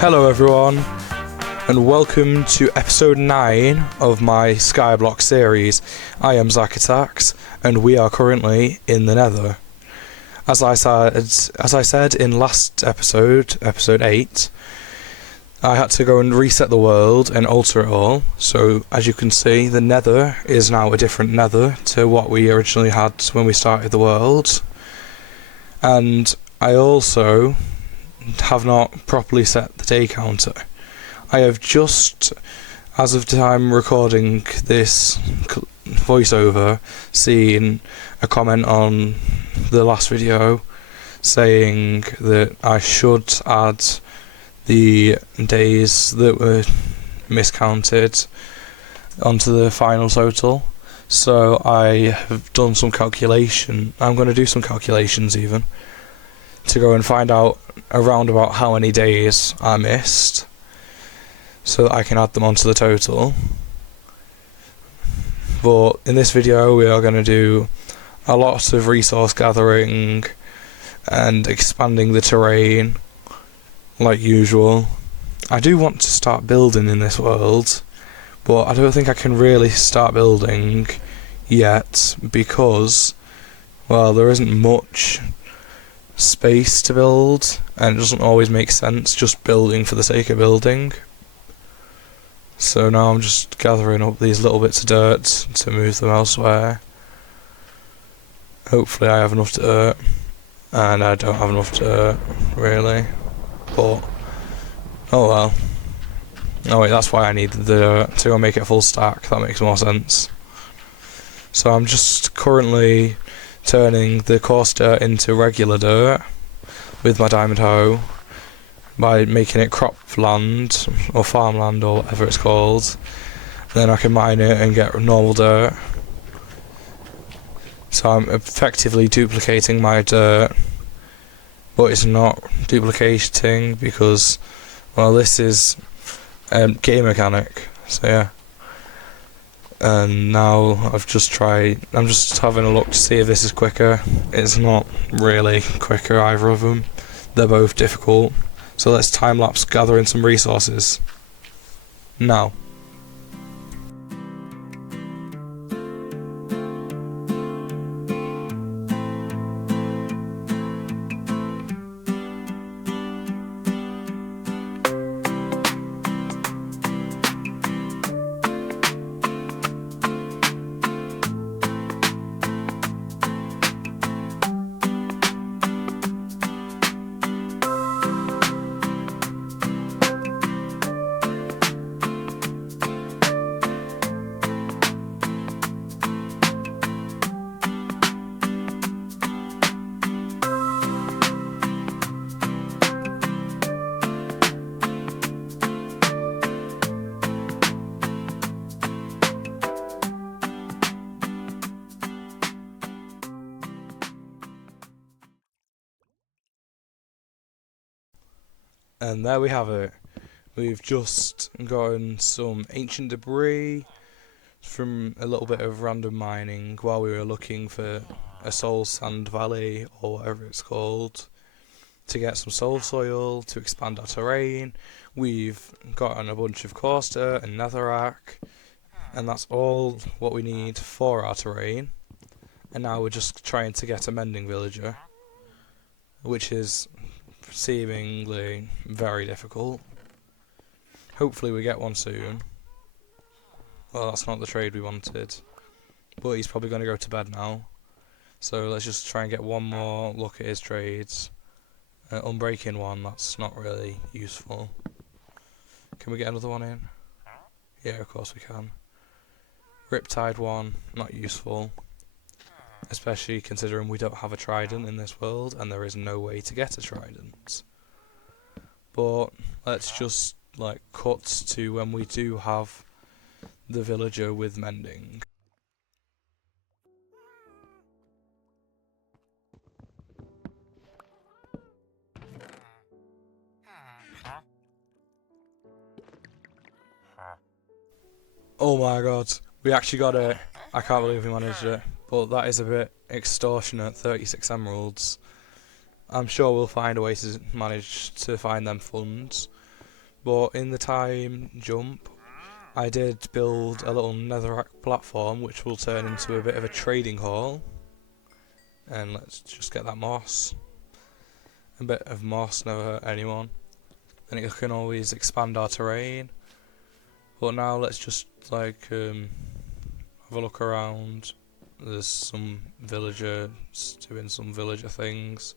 Hello everyone, and welcome to episode 9 of my skyblock series. I am Zacatax, and we are currently in the Nether. As I said in last episode, episode 8, I had to go and reset the world and alter it all. So as you can see, the Nether is now a different Nether to what we originally had when we started the world. And I also have not properly set the day counter. I have just, as of the time recording this voiceover, seen a comment on the last video saying that I should add the days that were miscounted onto the final total. So I have done some calculation. I'm going to do some calculations even to go and find out around about how many days I missed, so that I can add them onto the total. But in this video we are going to do a lot of resource gathering and expanding the terrain like usual. I do want to start building in this world, but I don't think I can really start building yet because, well, there isn't much space to build, and it doesn't always make sense just building for the sake of building. So now I'm just gathering up these little bits of dirt to move them elsewhere. Hopefully I have enough dirt, and I don't have enough dirt really, but oh well. Oh wait, that's why I need the dirt, to go make it a full stack. That makes more sense. So I'm just currently turning the coarse dirt into regular dirt with my diamond hoe by making it cropland or farmland or whatever it's called. Then I can mine it and get normal dirt. So I'm effectively duplicating my dirt, but it's not duplicating because, well, this is game mechanic, so yeah. And now I'm just having a look to see if this is quicker. It's not really quicker, either of them. They're both difficult. So let's time-lapse gathering some resources now. And there we have it. We've just gotten some ancient debris from a little bit of random mining while we were looking for a soul sand valley or whatever it's called to get some soul soil to expand our terrain. We've gotten a bunch of coarse dirt and netherrack, and that's all what we need for our terrain. And now we're just trying to get a mending villager, which is seemingly very difficult. Hopefully we get one soon. Well, that's not the trade we wanted, but he's probably going to go to bed now, so let's just try and get one more look at his trades. Unbreaking one, that's not really useful. Can we get another one in? Yeah, of course we can. Riptide one, not useful, especially considering we don't have a trident in this world and there is no way to get a trident. But let's just cut to when we do have the villager with mending. Oh my god, we actually got it. I can't believe we managed it. But that is a bit extortionate, 36 emeralds. I'm sure we'll find a way to manage to find them funds. But in the time jump, I did build a little netherrack platform which will turn into a bit of a trading hall. And let's just get that moss. A bit of moss never hurt anyone. And it can always expand our terrain. But now let's just like have a look around. There's some villagers doing some villager things.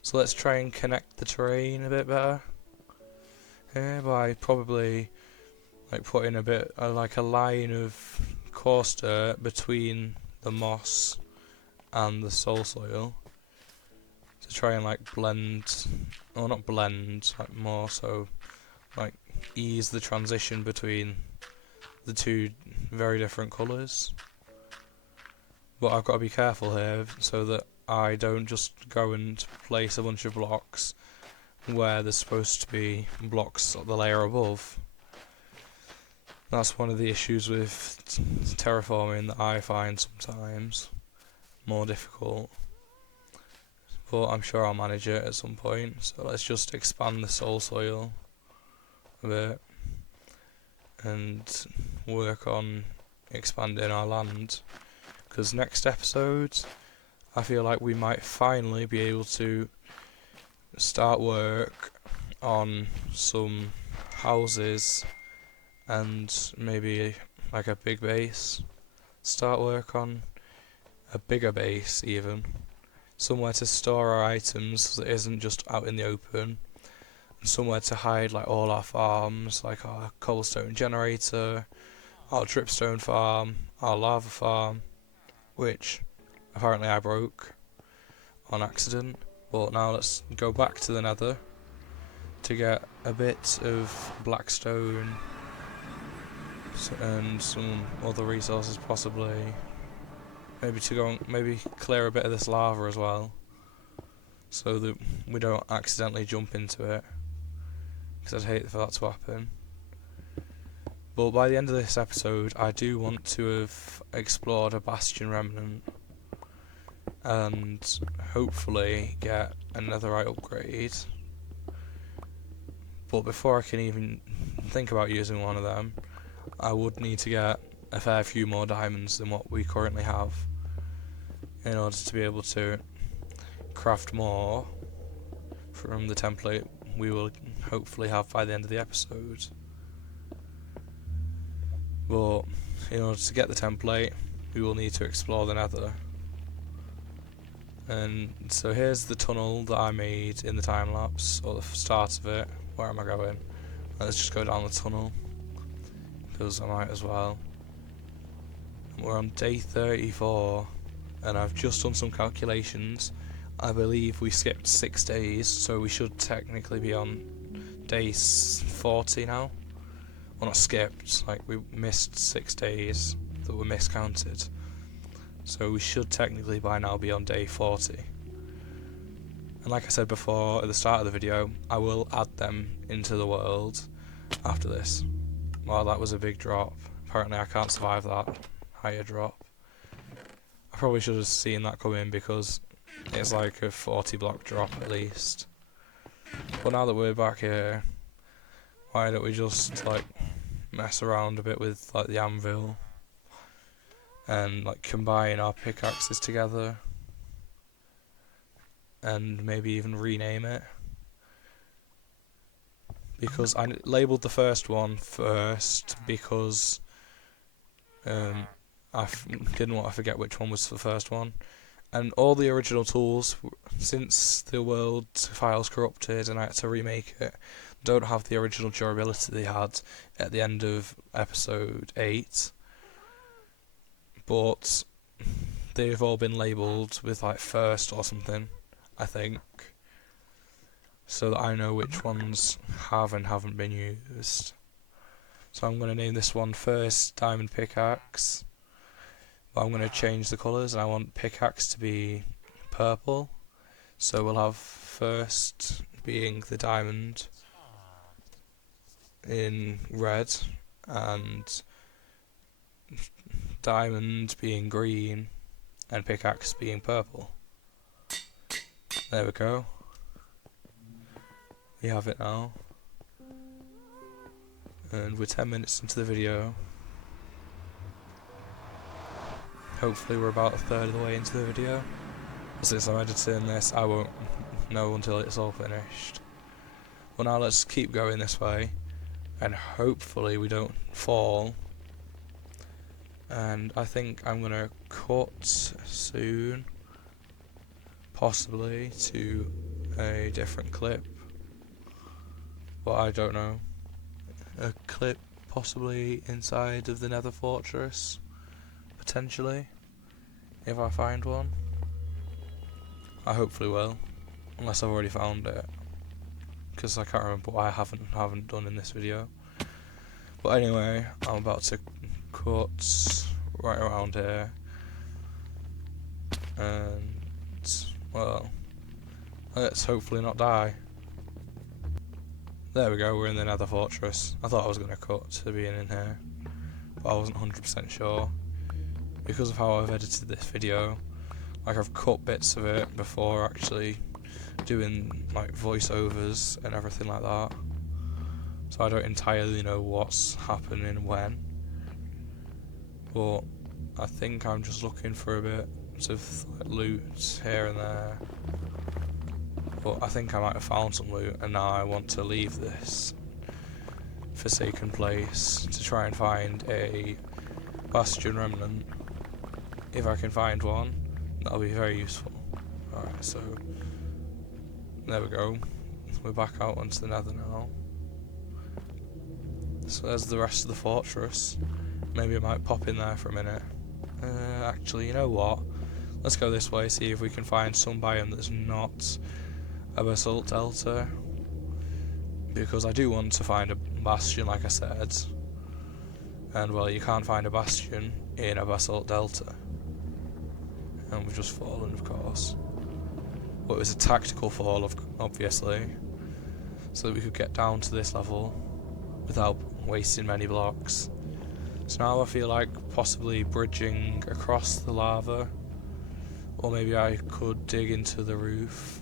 So let's try and connect the terrain a bit better. By probably like putting a bit like a line of coarse dirt between the moss and the soul soil to try and like blend, or not blend, like more so like ease the transition between the two very different colours. But I've got to be careful here so that I don't just go and place a bunch of blocks where there's supposed to be blocks at the layer above. That's one of the issues with terraforming that I find sometimes more difficult. But I'm sure I'll manage it at some point. So let's just expand the soul soil a bit and work on expanding our land. Because next episode, I feel like we might finally be able to start work on some houses and maybe like a big base. Start work on a bigger base even. Somewhere to store our items that isn't just out in the open. And somewhere to hide like all our farms, like our cobblestone generator, our dripstone farm, our lava farm, which apparently I broke on accident. But now let's go back to the nether to get a bit of blackstone and some other resources possibly. Maybe to go maybe clear a bit of this lava as well, so that we don't accidentally jump into it, because I'd hate for that to happen. But by the end of this episode, I do want to have explored a bastion remnant and hopefully get another netherite upgrade. But before I can even think about using one of them, I would need to get a fair few more diamonds than what we currently have in order to be able to craft more from the template we will hopefully have by the end of the episode. But in order to get the template, we will need to explore the nether. And so here's the tunnel that I made in the time lapse, or the start of it. Where am I going? Let's just go down the tunnel, because I might as well. We're on day 34, and I've just done some calculations. I believe we skipped 6 days, so we should technically be on day 40 now. Well, not skipped, like we missed 6 days that were miscounted. So we should technically by now be on day 40. And like I said before at the start of the video, I will add them into the world after this. Well, that was a big drop. Apparently I can't survive that higher drop. I probably should have seen that come in, because it's like a 40 block drop at least. But now that we're back here, why don't we just like mess around a bit with like the anvil and like combine our pickaxes together and maybe even rename it, because I labelled the first one first because I didn't want to forget which one was the first one. And all the original tools, since the world file's corrupted and I had to remake it, don't have the original durability they had at the end of episode 8. But they've all been labelled with like first or something, I think, so that I know which ones have and haven't been used. So I'm going to name this one First Diamond Pickaxe. But I'm going to change the colours, and I want pickaxe to be purple. So we'll have first being the diamond in red, and diamond being green, and pickaxe being purple. There we go. We have it now. And we're 10 minutes into the video. Hopefully we're about a third of the way into the video. Since I'm editing this, I won't know until it's all finished. Well, now let's keep going this way, and hopefully we don't fall. And I think I'm gonna cut soon, possibly to a different clip, but I don't know. A clip possibly inside of the Nether Fortress, potentially, if I find one. I hopefully will, unless I've already found it, because I can't remember what I haven't done in this video. But anyway, I'm about to cut right around here, and well, let's hopefully not die. There we go, we're in the Nether Fortress. I thought I was going to cut to being in here, but I wasn't 100% sure. Because of how I've edited this video, like I've cut bits of it before actually doing like voiceovers and everything like that. So I don't entirely know what's happening when. But I think I'm just looking for a bit of like, loot here and there. But I think I might have found some loot, and now I want to leave this forsaken place to try and find a bastion remnant. If I can find one, that'll be very useful. Alright, so there we go. We're back out onto the Nether now. So there's the rest of the fortress. Maybe I might pop in there for a minute. Actually, you know what? Let's go this way, see if we can find some biome that's not a basalt delta, because I do want to find a bastion, like I said, and well, you can't find a bastion in a basalt delta, and we've just fallen, of course, but it was a tactical fall, obviously, so that we could get down to this level without wasting many blocks. So now I feel like possibly bridging across the lava, or maybe I could dig into the roof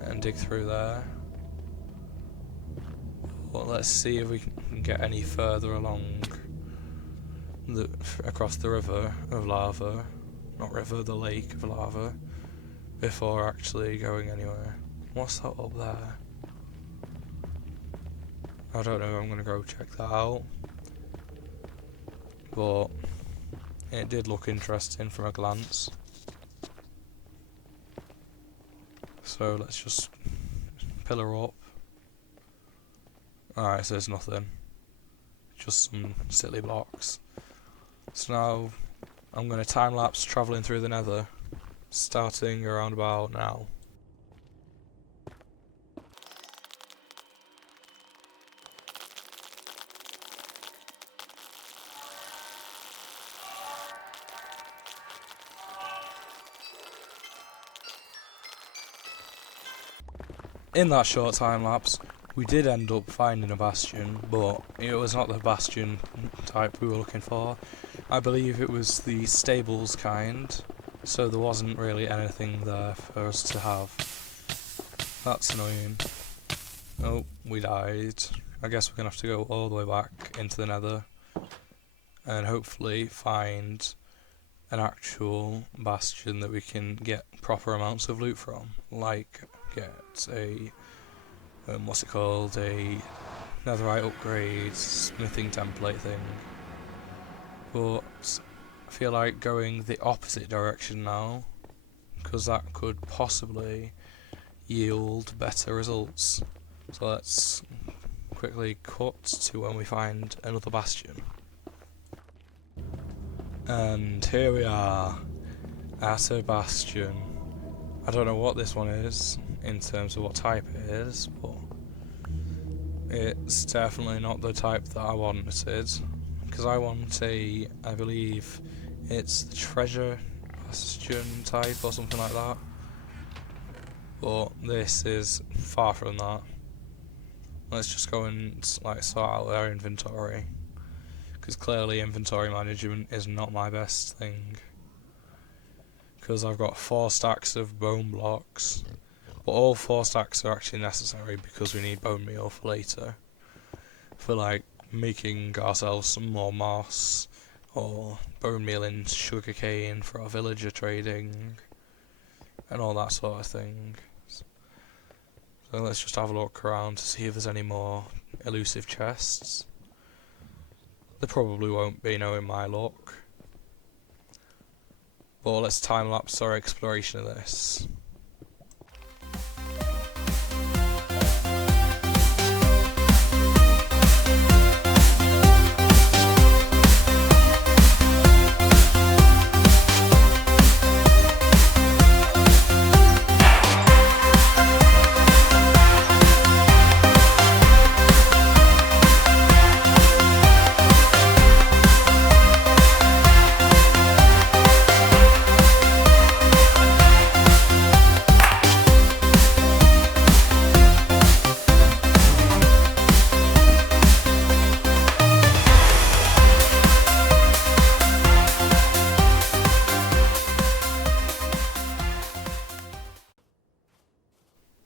and dig through there. Well, let's see if we can get any further along across the river of lava, not river, the lake of lava, before actually going anywhere. What's that up there? I don't know, I'm gonna go check that out. But it did look interesting from a glance. So let's just pillar up. Alright, so there's nothing. Just some silly blocks. So now I'm going to time lapse travelling through the Nether, starting around about now. In that short time lapse, we did end up finding a bastion, but it was not the bastion type we were looking for. I believe it was the stables kind, so there wasn't really anything there for us to have. That's annoying. Oh, we died. I guess we're going to have to go all the way back into the Nether and hopefully find an actual bastion that we can get proper amounts of loot from, like get a what's it called, a netherite upgrade smithing template thing. But I feel like going the opposite direction now, because that could possibly yield better results. So let's quickly cut to when we find another bastion. And here we are at a bastion. I don't know what this one is in terms of what type it is, but it's definitely not the type that I wanted, because I want I believe it's the treasure bastion type or something like that, but this is far from that. Let's just go and like sort out our inventory, because clearly inventory management is not my best thing. Because I've got 4 stacks of bone blocks, but all 4 stacks are actually necessary because we need bone meal for later. for like making ourselves some more moss, or bone mealing sugarcane for our villager trading, and all that sort of thing. So let's just have a look around to see if there's any more elusive chests. There probably won't be, knowing my luck. But let's time lapse our exploration of this.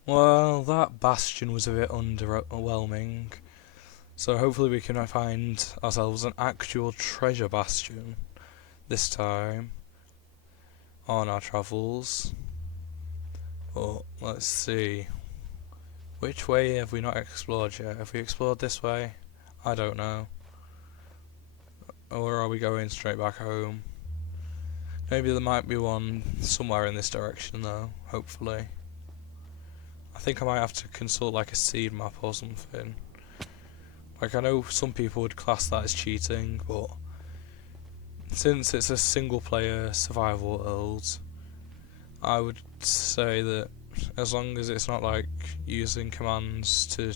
Well, that bastion was a bit underwhelming, so hopefully we can find ourselves an actual treasure bastion this time on our travels. But let's see, which way have we not explored yet? Have we explored this way? I don't know. Or are we going straight back home? Maybe there might be one somewhere in this direction though, hopefully. I think I might have to consult like a seed map or something. Like, I know some people would class that as cheating, but since it's a single player survival world, I would say that as long as it's not like using commands to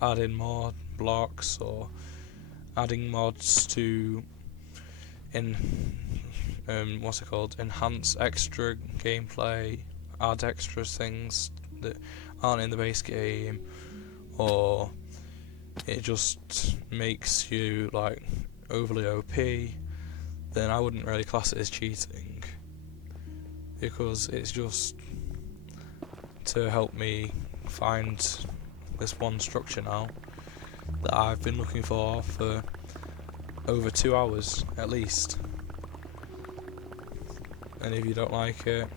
add in more blocks or adding mods to enhance extra gameplay, add extra things that aren't in the base game, or it just makes you like overly OP, then I wouldn't really class it as cheating, because it's just to help me find this one structure now that I've been looking for over 2 hours at least. And if you don't like it,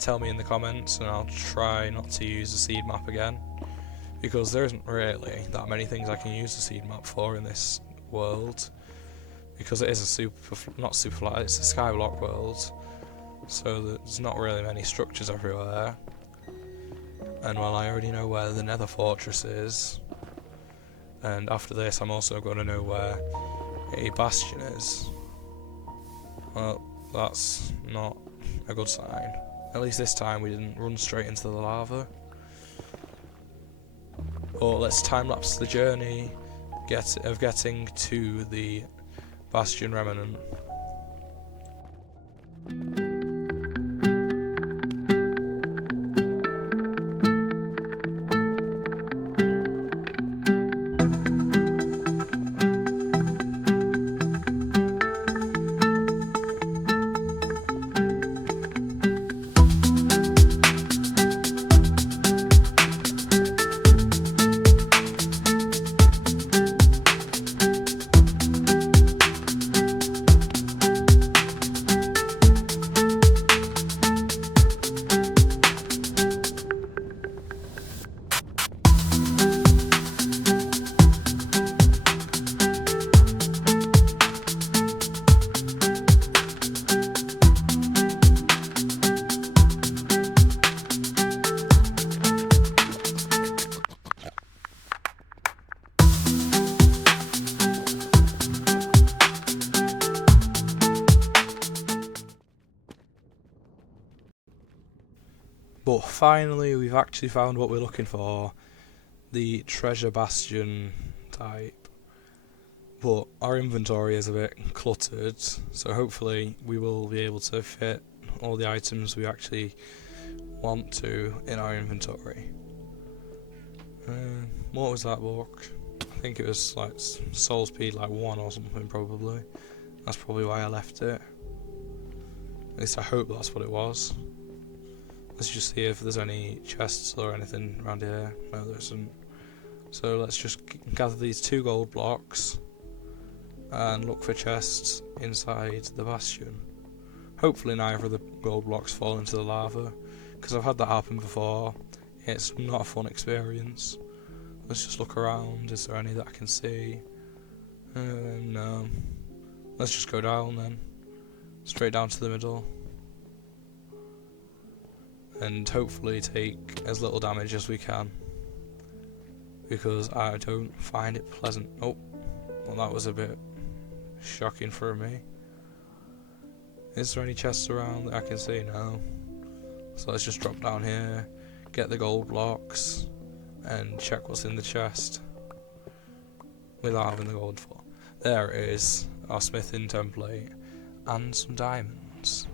tell me in the comments and I'll try not to use the seed map again, because there isn't really that many things I can use the seed map for in this world, because it is not super flat, it's a skyblock world, so there's not really many structures everywhere. And well, I already know where the nether fortress is, and after this I'm also going to know where a bastion is. Well, that's not a good sign. At least this time we didn't run straight into the lava. But let's time-lapse the journey of getting to the Bastion Remnant. But finally we've actually found what we're looking for, the treasure bastion type. But our inventory is a bit cluttered, so hopefully we will be able to fit all the items we actually want to in our inventory. What was that book? I think it was like Soul Speed like 1 or something probably. That's probably why I left it. At least I hope that's what it was. Let's just see if there's any chests or anything around here. No, there isn't. So let's just gather these 2 gold blocks and look for chests inside the bastion. Hopefully neither of the gold blocks fall into the lava, because I've had that happen before. It's not a fun experience. Let's just look around. Is there any that I can see? No. Let's just go down then. Straight down to the middle. And hopefully take as little damage as we can, because I don't find it pleasant. Oh, well, that was a bit shocking for me. Is there any chests around that I can see? No. So let's just drop down here, get the gold blocks, and check what's in the chest without having the gold for. There it is, our smithing template, and some diamonds.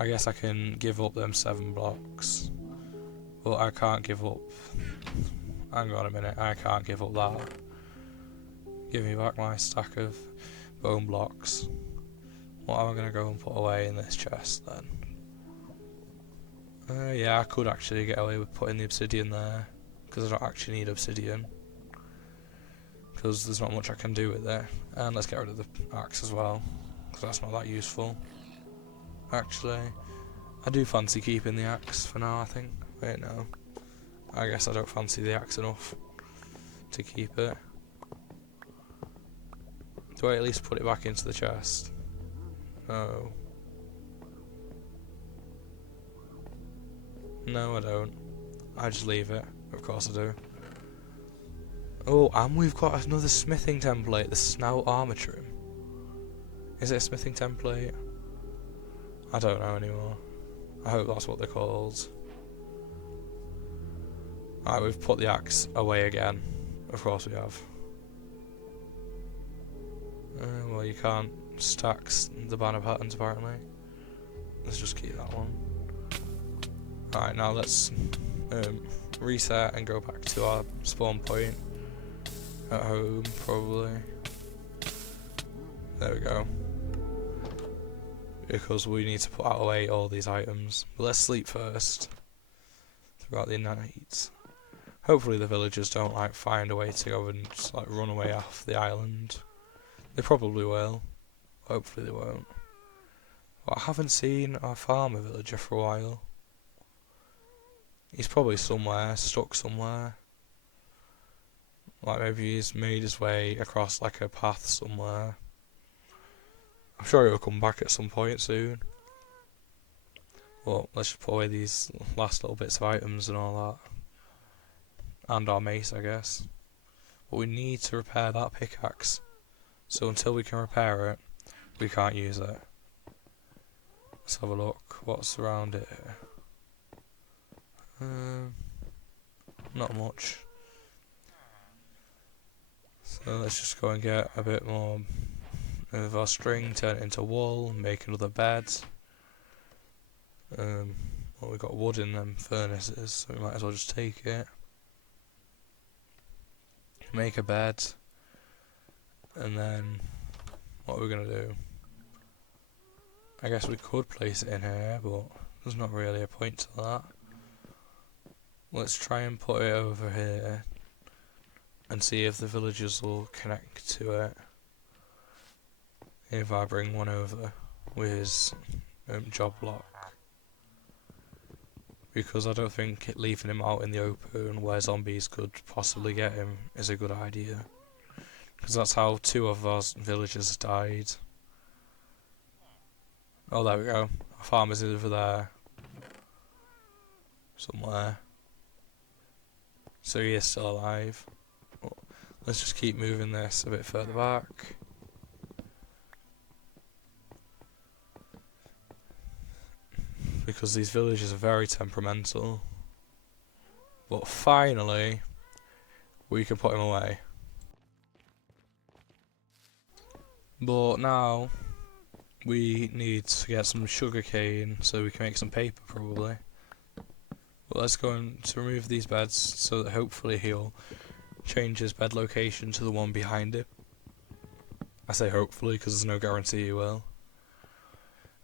I guess I can give up them 7 blocks, but I can't give up. Hang on a minute, I can't give up that. Give me back my stack of bone blocks. What am I going to go and put away in this chest then? Yeah, I could actually get away with putting the obsidian there, because I don't actually need obsidian, because there's not much I can do with it. And let's get rid of the axe as well, because that's not that useful. Actually, I do fancy keeping the axe for now, I think. Wait, no. I guess I don't fancy the axe enough to keep it. Do I at least put it back into the chest? No. No, I don't. I just leave it. Of course I do. Oh, and we've got another smithing template, the snout armor trim. Is it a smithing template? I don't know anymore. I hope that's what they're called. Alright, we've put the axe away again. Of course we have. Well, you can't stack the banner patterns apparently. Let's just keep that one. Alright, now let's reset and go back to our spawn point. At home, probably. There we go. Because we need to put away all these items. But let's sleep first. Throughout the night. Hopefully the villagers don't find a way to go and just, run away off the island. They probably will. Hopefully they won't. But I haven't seen our farmer villager for a while. He's probably somewhere, stuck somewhere. Maybe he's made his way across a path somewhere. I'm sure he'll come back at some point soon. Well, let's just put away these last little bits of items and all that. And our mace, I guess. But we need to repair that pickaxe. So until we can repair it, we can't use it. Let's have a look. What's around it? Not much. So let's just go and get a bit more of our string, turn it into wool, make another bed. Well, we've got wood in them furnaces, so we might as well just take it. Make a bed. And then, what are we going to do? I guess we could place it in here, but there's not really a point to that. Let's try and put it over here and see if the villagers will connect to it. If I bring one over with his job block. Because I don't think leaving him out in the open where zombies could possibly get him is a good idea. Because that's how 2 of our villagers died. Oh, there we go. Our farmer's over there. Somewhere. So he is still alive. Oh, let's just keep moving this a bit further back. Because these villagers are very temperamental. But finally, we can put him away. But now, we need to get some sugar cane so we can make some paper probably. But let's go and to remove these beds so that hopefully he'll change his bed location to the one behind it. I say hopefully because there's no guarantee he will.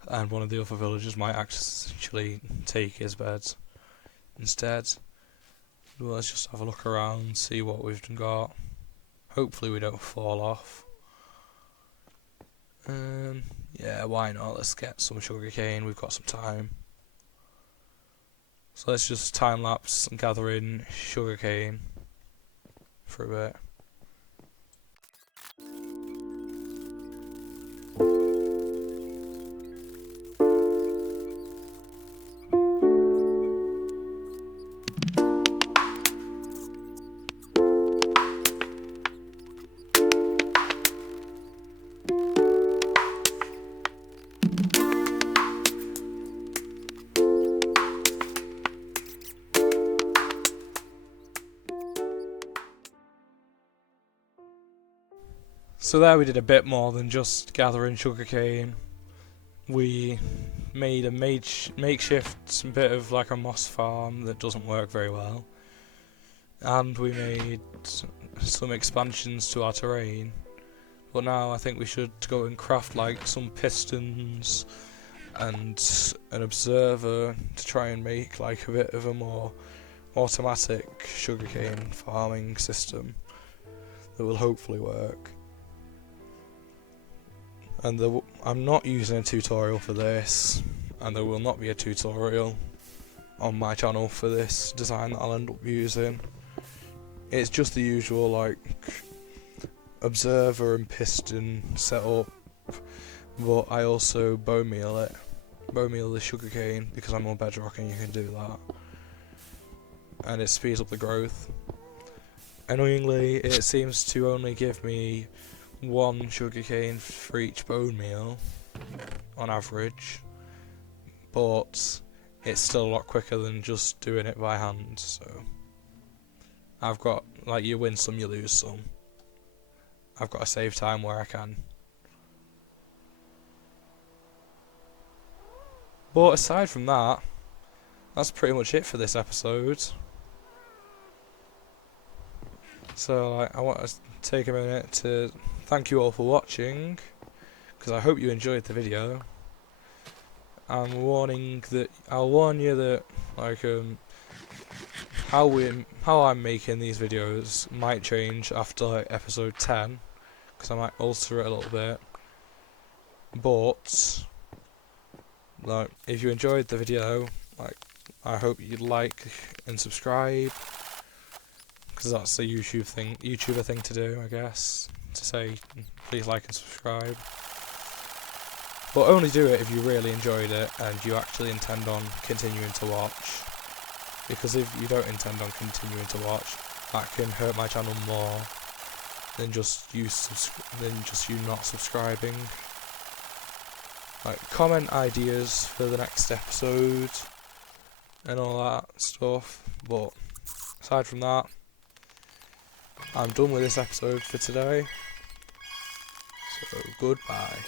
And one of the other villagers might actually take his bed instead. Well, let's just have a look around, see what we've got. Hopefully we don't fall off. Yeah, why not? Let's get some sugarcane, we've got some time. So let's just time lapse gathering sugarcane for a bit. So there we did a bit more than just gathering sugarcane. We made a makeshift bit of like a moss farm that doesn't work very well. And we made some expansions to our terrain. But now I think we should go and craft like some pistons and an observer to try and make like a bit of a more automatic sugarcane farming system that will hopefully work. And I'm not using a tutorial for this, and there will not be a tutorial on my channel for this design that I'll end up using. It's just the usual like observer and piston setup, but I also bone meal the sugarcane because I'm on bedrock and you can do that, and it speeds up the growth. Annoyingly, it seems to only give me one sugarcane for each bone meal on average, but it's still a lot quicker than just doing it by hand. So I've got, like, you win some, you lose some. I've got to save time where I can. But aside from that, that's pretty much it for this episode. So I want to take a minute to thank you all for watching, because I hope you enjoyed the video. I'll warn you that like how I'm making these videos might change after like episode 10, because I might alter it a little bit. But like, if you enjoyed the video, like, I hope you'd like and subscribe, because that's a YouTuber thing to do, I guess, to say please like and subscribe. But only do it if you really enjoyed it and you actually intend on continuing to watch, because if you don't intend on continuing to watch, that can hurt my channel more than just you not subscribing. Like, comment ideas for the next episode and all that stuff, but aside from that, I'm done with this episode for today, so goodbye.